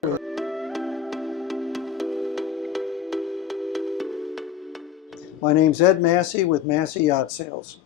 My name's Ed Massey with Massey Yacht Sales.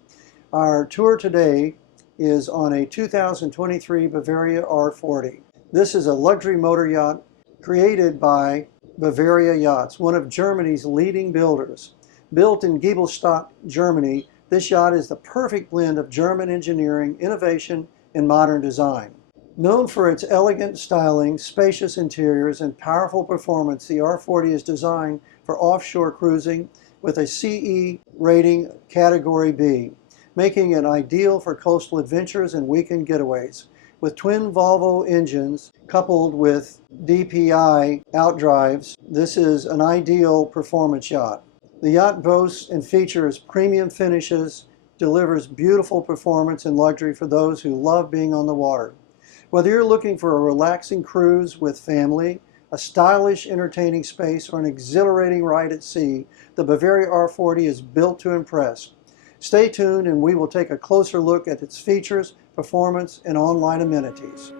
Our tour today is on a 2023 Bavaria R40. This is a luxury motor yacht created by Bavaria Yachts, one of Germany's leading builders. Built in Giebelstadt, Germany, this yacht is the perfect blend of German engineering, innovation, and modern design. Known for its elegant styling, spacious interiors, and powerful performance, the R40 is designed for offshore cruising with a CE rating Category B, making it ideal for coastal adventures and weekend getaways. With twin Volvo engines coupled with DPI outdrives, this is an ideal performance yacht. The yacht boasts and features premium finishes, delivers beautiful performance and luxury for those who love being on the water. Whether you're looking for a relaxing cruise with family, a stylish, entertaining space, or an exhilarating ride at sea, the Bavaria R40 is built to impress. Stay tuned and we will take a closer look at its features, performance, and online amenities.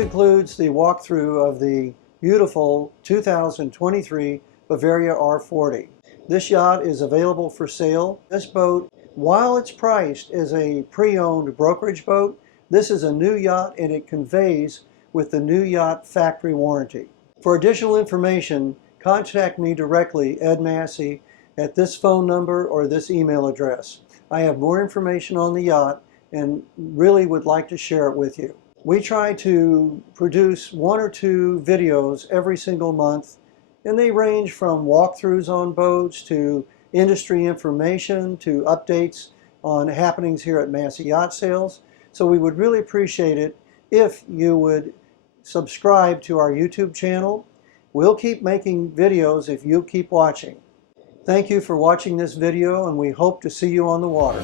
concludes the walkthrough of the beautiful 2023 Bavaria R40. This yacht is available for sale. This boat, while it's priced as a pre-owned brokerage boat, this is a new yacht and it conveys with the new yacht factory warranty. For additional information, contact me directly, Ed Massey, at this phone number or this email address. I have more information on the yacht and really would like to share it with you. We try to produce 1 or 2 videos every single month, and they range from walkthroughs on boats to industry information to updates on happenings here at Massey Yacht Sales. So we would really appreciate it if you would subscribe to our YouTube channel. We'll keep making videos if you keep watching. Thank you for watching this video, and we hope to see you on the water.